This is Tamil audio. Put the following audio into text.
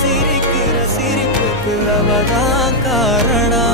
சிரிக்கிற சிரிப்புக்கு அவதான் காரணா